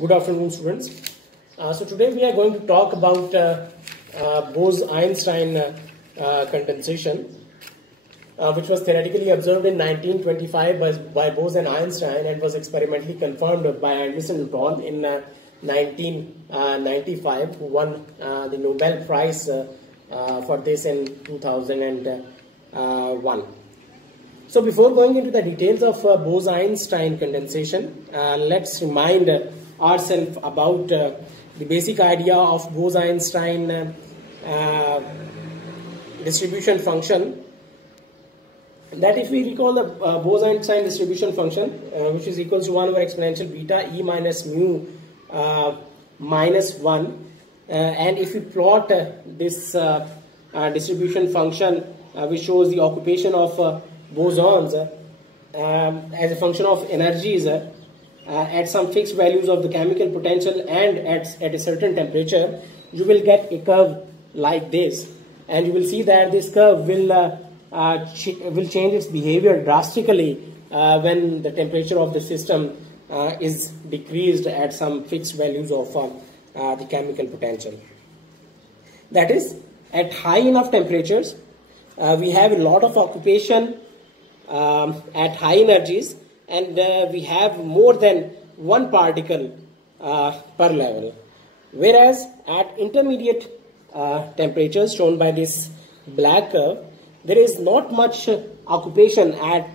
Good afternoon, students. So today we are going to talk about Bose-Einstein condensation, which was theoretically observed in 1925 by Bose and Einstein and was experimentally confirmed by Anderson and Newton in 1995, who won the Nobel Prize for this in 2001. So before going into the details of Bose-Einstein condensation, let's remind ourselves about the basic idea of Bose-Einstein distribution function. That if we recall the Bose-Einstein distribution function, which is equals to 1 over exponential beta e minus mu minus 1, and if we plot this distribution function which shows the occupation of bosons as a function of energies at some fixed values of the chemical potential and at a certain temperature, you will get a curve like this, and you will see that this curve will change its behavior drastically when the temperature of the system is decreased at some fixed values of the chemical potential. That is, at high enough temperatures, we have a lot of occupation at high energies, and we have more than one particle per level. Whereas at intermediate temperatures shown by this black curve, there is not much occupation at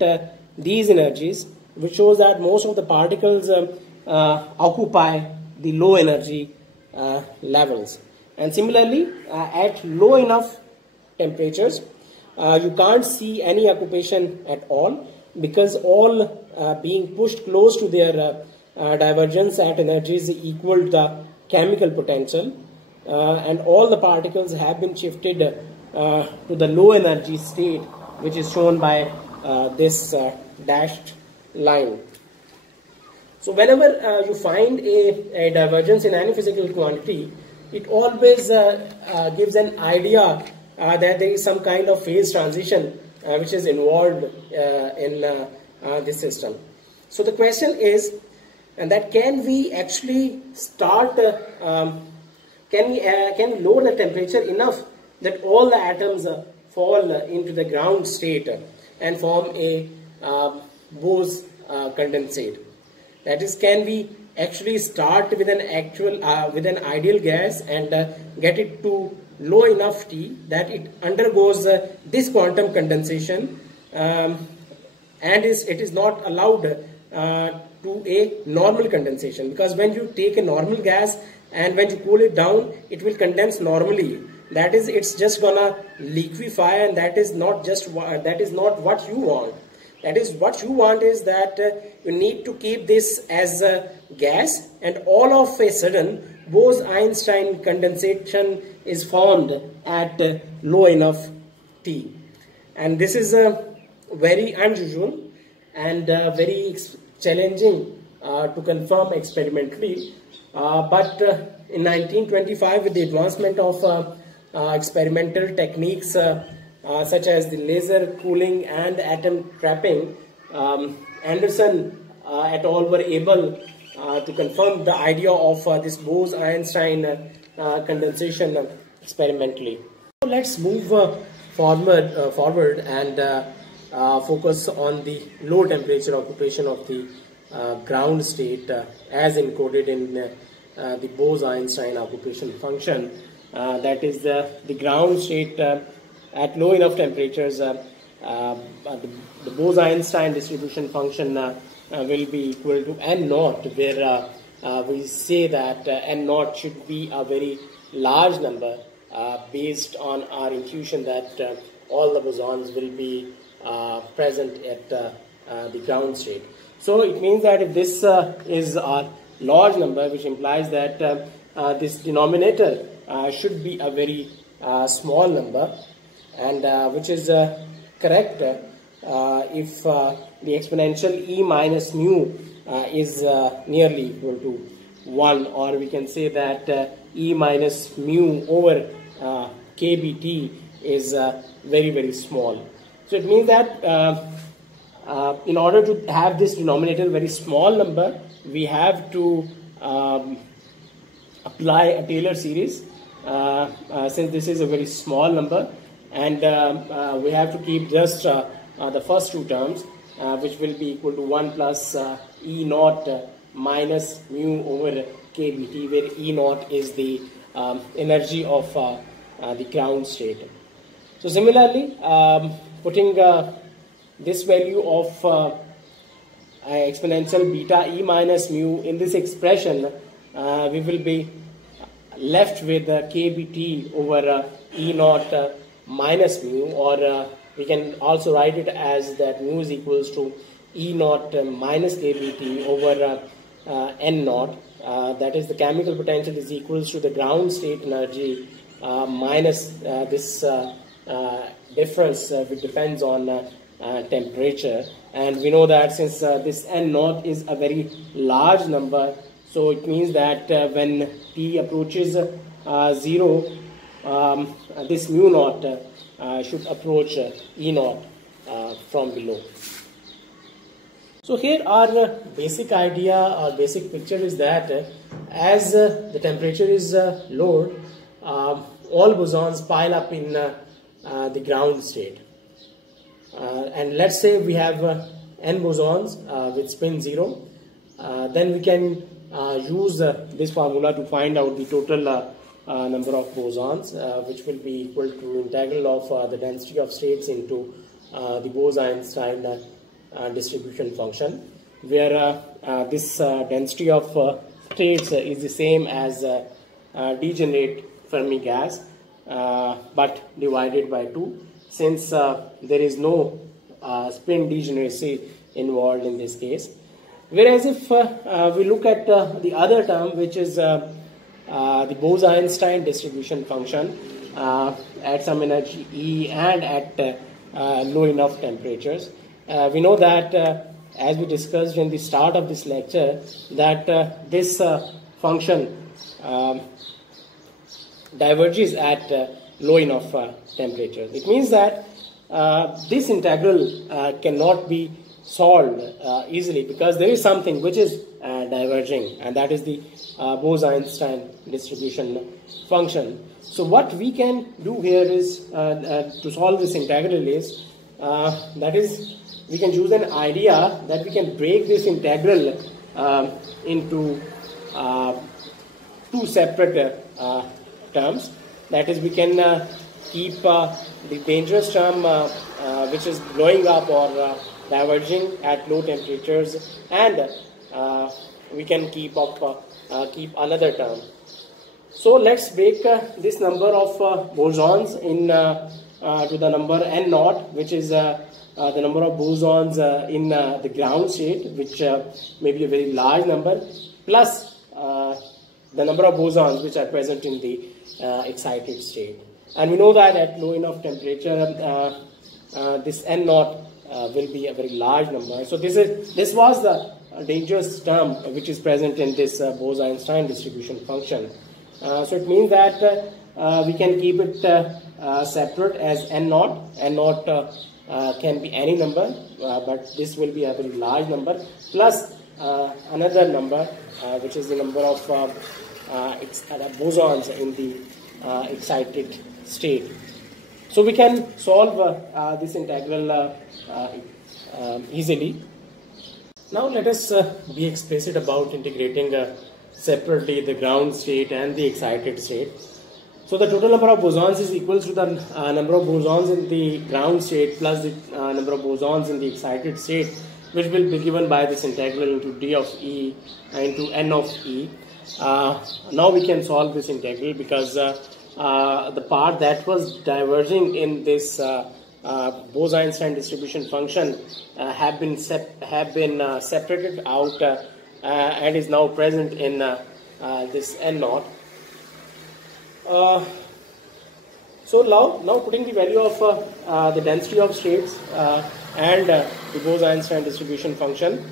these energies, which shows that most of the particles occupy the low energy levels. And similarly, at low enough temperatures, you can't see any occupation at all, because all being pushed close to their divergence at energies equal to the chemical potential, and all the particles have been shifted to the low energy state, which is shown by this dashed line. So whenever you find a divergence in any physical quantity, it always gives an idea that there is some kind of phase transition which is involved in this system. So the question is that can we actually start, can we lower the temperature enough that all the atoms fall into the ground state and form a Bose condensate? That is, can we actually start with an ideal gas and get it to low enough T that it undergoes this quantum condensation, and it is not allowed to a normal condensation, because when you take a normal gas and when you cool it down, it will condense normally. That is, it's just gonna liquefy, and that is not what you want. That is, what you want is that you need to keep this as a gas, and all of a sudden Bose-Einstein condensation is formed at low enough T. And this is very unusual and very challenging to confirm experimentally. But in 1925, with the advancement of experimental techniques such as the laser cooling and atom trapping, Anderson et al. Were able to confirm the idea of this Bose-Einstein condensation experimentally. So let's move forward and focus on the low temperature occupation of the ground state as encoded in the Bose-Einstein occupation function. That is, the ground state at low enough temperatures, the Bose-Einstein distribution function will be equal to n naught, where we say that n naught should be a very large number based on our intuition that all the bosons will be present at the ground state. So it means that if this is a large number, which implies that this denominator should be a very small number, and which is correct if the exponential e minus mu is nearly equal to 1, or we can say that e minus mu over kBt is very, very small. So it means that in order to have this denominator very small number, we have to apply a Taylor series since this is a very small number, and we have to keep just the first two terms, which will be equal to 1 plus E naught minus mu over kBt, where E naught is the energy of the ground state. So similarly, putting this value of exponential beta E minus mu in this expression, we will be left with kBt over E naught minus mu, or we can also write it as that mu is equals to E naught minus kBt over N naught. That is, the chemical potential is equals to the ground state energy minus this difference which depends on temperature. And we know that since this N naught is a very large number, so it means that when T approaches 0, this mu naught should approach E naught from below. So here our basic idea or basic picture is that as the temperature is lowered, all bosons pile up in the ground state. And let's say we have n bosons with spin 0, then we can use this formula to find out the total number of bosons, which will be equal to integral of the density of states into the Bose-Einstein distribution function, where this density of states is the same as degenerate Fermi gas, but divided by 2, since there is no spin degeneracy involved in this case. Whereas if we look at the other term, which is the Bose-Einstein distribution function at some energy E and at low enough temperatures, we know that as we discussed in the start of this lecture, that this function diverges at low enough temperatures. It means that this integral cannot be solved easily, because there is something which is diverging, and that is the Bose-Einstein distribution function. So what we can do here is to solve this integral is that is, we can use an idea that we can break this integral into two separate terms. That is, we can keep the dangerous term which is blowing up or diverging at low temperatures, and we can keep another term. So let's break this number of bosons in to the number n naught, which is the number of bosons in the ground state, which may be a very large number, plus the number of bosons which are present in the excited state. And we know that at low enough temperature, this n naught will be a very large number. So this was the dangerous term which is present in this Bose-Einstein distribution function. So it means that we can keep it separate as n naught. N naught can be any number, but this will be a very large number, plus another number which is the number of bosons in the excited state. So we can solve this integral easily. Now let us be explicit about integrating separately the ground state and the excited state. So the total number of bosons is equal to the number of bosons in the ground state plus the number of bosons in the excited state, which will be given by this integral into d of E into n of E. Now we can solve this integral, because the part that was diverging in this Bose-Einstein distribution function have been separated out and is now present in this n naught. So now putting the value of the density of states and the Bose-Einstein distribution function,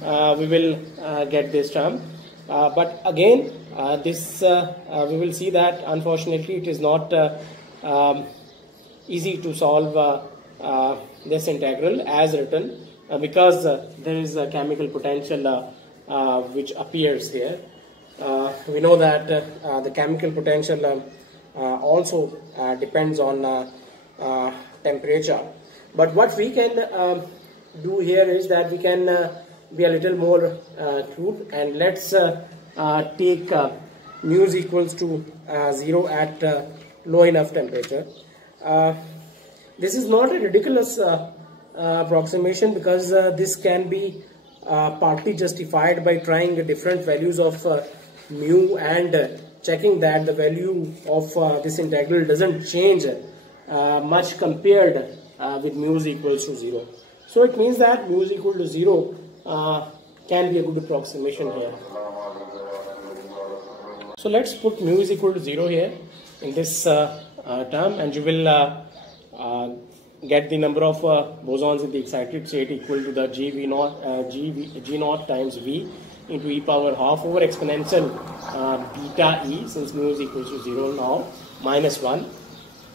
we will get this term. But again, we will see that unfortunately it is not easy to solve this integral as written, because there is a chemical potential which appears here. we know that the chemical potential also depends on temperature. But what we can do here is that we can be a little more crude, and let's take mu is equals to 0 at low enough temperature. This is not a ridiculous approximation, because this can be partly justified by trying different values of mu and checking that the value of this integral doesn't change much compared with mu is equals to 0. So it means that mu is equal to 0 can be a good approximation here. So let's put mu is equal to 0 here in this term, and you will get the number of bosons in the excited state equal to the G naught times V into e power half over exponential beta E, since mu is equal to 0 now, minus 1.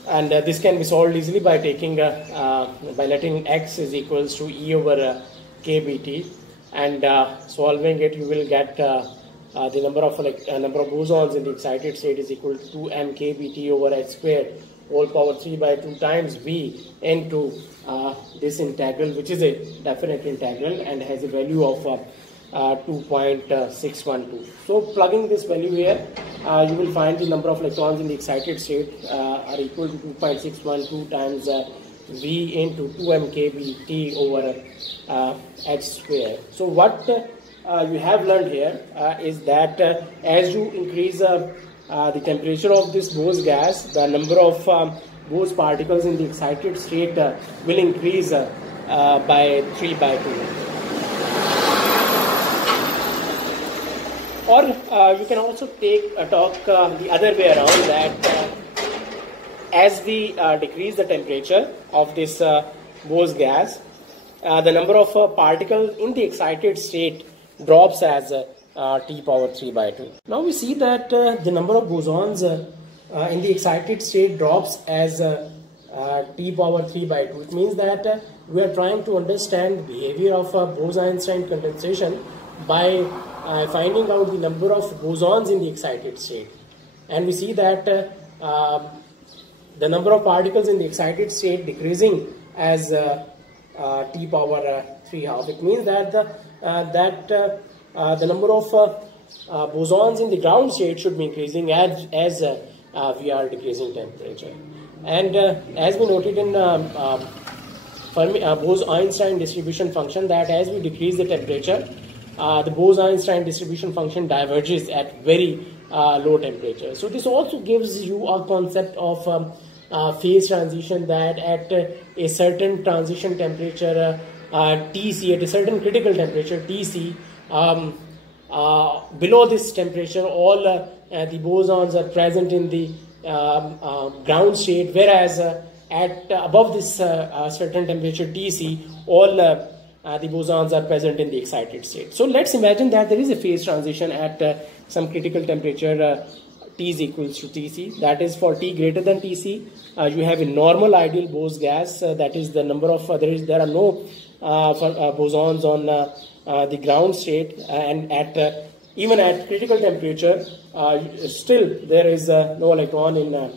And this can be solved easily by taking by letting x is equals to e over kBt, and solving it, you will get the number of bosons in the excited state is equal to 2m kBt over h squared whole power 3 by 2 times v into this integral, which is a definite integral and has a value of 2.612. So plugging this value here, you will find the number of electrons in the excited state are equal to 2.612 times v into 2m kBt over h square. So what you have learned here is that as you increase the temperature of this Bose gas, the number of Bose particles in the excited state will increase by 3 by 2. Or you can also take a talk the other way around, that as we decrease the temperature of this Bose gas, the number of particles in the excited state drops as T power 3 by 2. Now we see that the number of bosons in the excited state drops as T power 3 by 2. It means that we are trying to understand the behavior of Bose-Einstein condensation by finding out the number of bosons in the excited state. And we see that the number of particles in the excited state decreasing as T power 3 half. It means that the number of bosons in the ground state should be increasing as we are decreasing temperature. And as we noted in Bose-Einstein distribution function, that as we decrease the temperature, the Bose-Einstein distribution function diverges at very low temperature. So this also gives you a concept of phase transition, that at a certain transition temperature Tc, at a certain critical temperature Tc, below this temperature all the bosons are present in the ground state, whereas at above this certain temperature Tc, all the bosons are present in the excited state. So let's imagine that there is a phase transition at some critical temperature T is equals to Tc. That is, for T greater than Tc, you have a normal ideal Bose gas. That is, the number of there are no bosons on the ground state, and at even at critical temperature, still there is no electron in the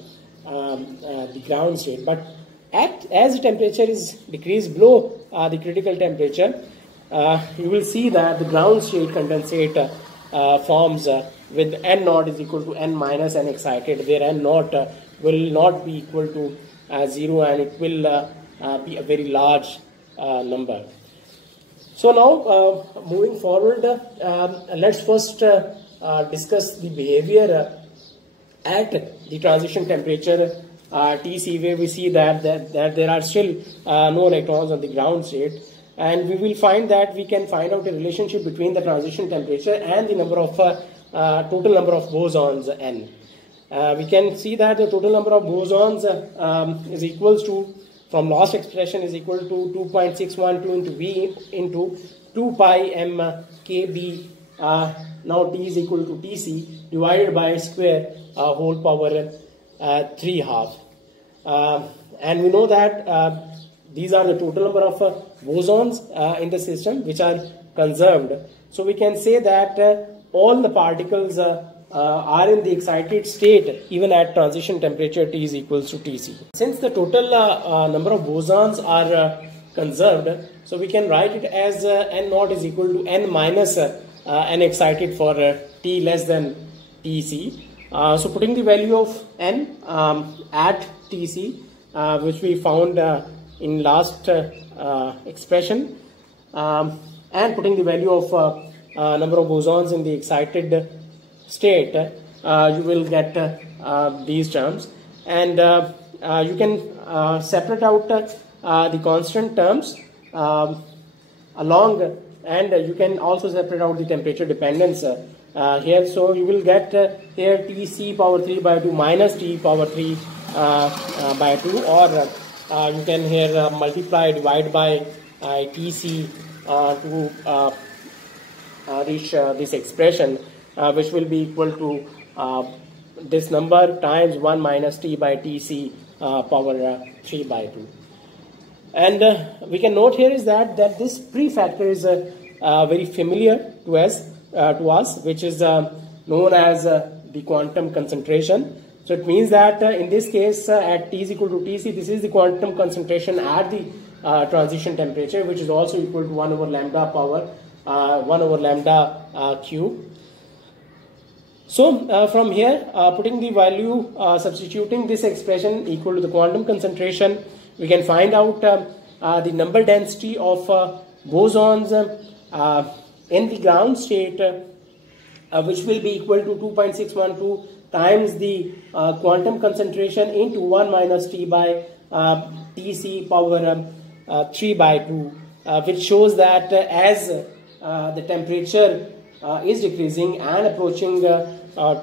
ground state. But as the temperature is decreased below the critical temperature, you will see that the ground state condensate forms with n naught is equal to n minus n excited, where n naught will not be equal to 0, and it will be a very large number. So now moving forward, let's first discuss the behavior at the transition temperature Tc, where we see that there are still no electrons on the ground state, and we will find that we can find out a relationship between the transition temperature and the number of total number of bosons n. We can see that the total number of bosons is equals to, from last expression, is equal to 2.612 into V into 2 pi m kb, now T is equal to Tc, divided by square whole power 3 half. And we know that these are the total number of bosons in the system which are conserved. So we can say that all the particles are in the excited state even at transition temperature T is equals to Tc. Since the total number of bosons are conserved, so we can write it as n naught is equal to n minus n excited for T less than Tc. So putting the value of n at Tc, which we found in last expression, and putting the value of number of bosons in the excited state, you will get these terms, and you can separate out the constant terms along, and you can also separate out the temperature dependence here. So you will get here Tc power 3 by 2 minus T power 3 by 2, or you can here multiply, divide by Tc to reach this expression, which will be equal to this number times 1 minus T by Tc power 3 by 2. And we can note here is that this prefactor is very familiar to us, which is known as the quantum concentration. So it means that in this case at T is equal to Tc, this is the quantum concentration at the transition temperature, which is also equal to 1 over lambda power 1 over lambda cube. So from here, putting the value, substituting this expression equal to the quantum concentration, we can find out the number density of bosons in the ground state, which will be equal to 2.612 times the quantum concentration into 1 minus T by Tc power 3 by 2, which shows that as the temperature is decreasing and approaching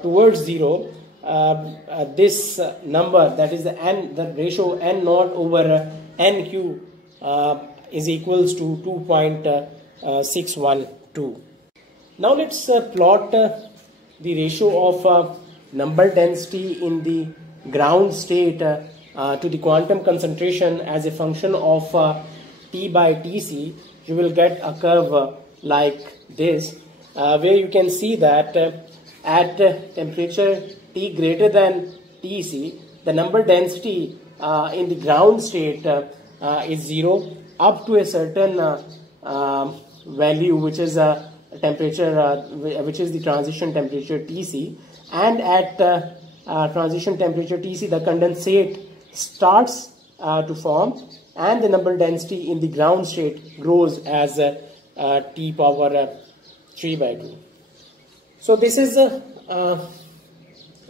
towards zero, this number, that is the ratio n naught over nq, is equals to 2.612. Now let's plot the ratio of number density in the ground state to the quantum concentration as a function of T by Tc. You will get a curve like this, where you can see that at temperature T greater than Tc, the number density in the ground state is 0 up to a certain value, which is a temperature which is the transition temperature Tc, and at transition temperature Tc the condensate starts to form, and the number density in the ground state grows as T power 3 by 2. So this is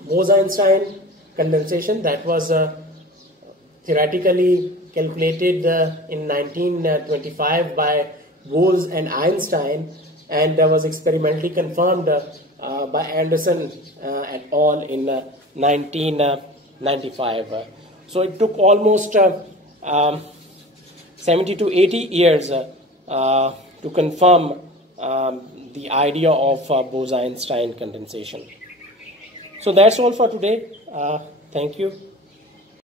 Bose-Einstein condensation that was theoretically calculated in 1925 by Bose and Einstein, and was experimentally confirmed by Anderson et al. In 1995. So it took almost 70 to 80 years to confirm the idea of Bose-Einstein condensation. So that's all for today. Thank you.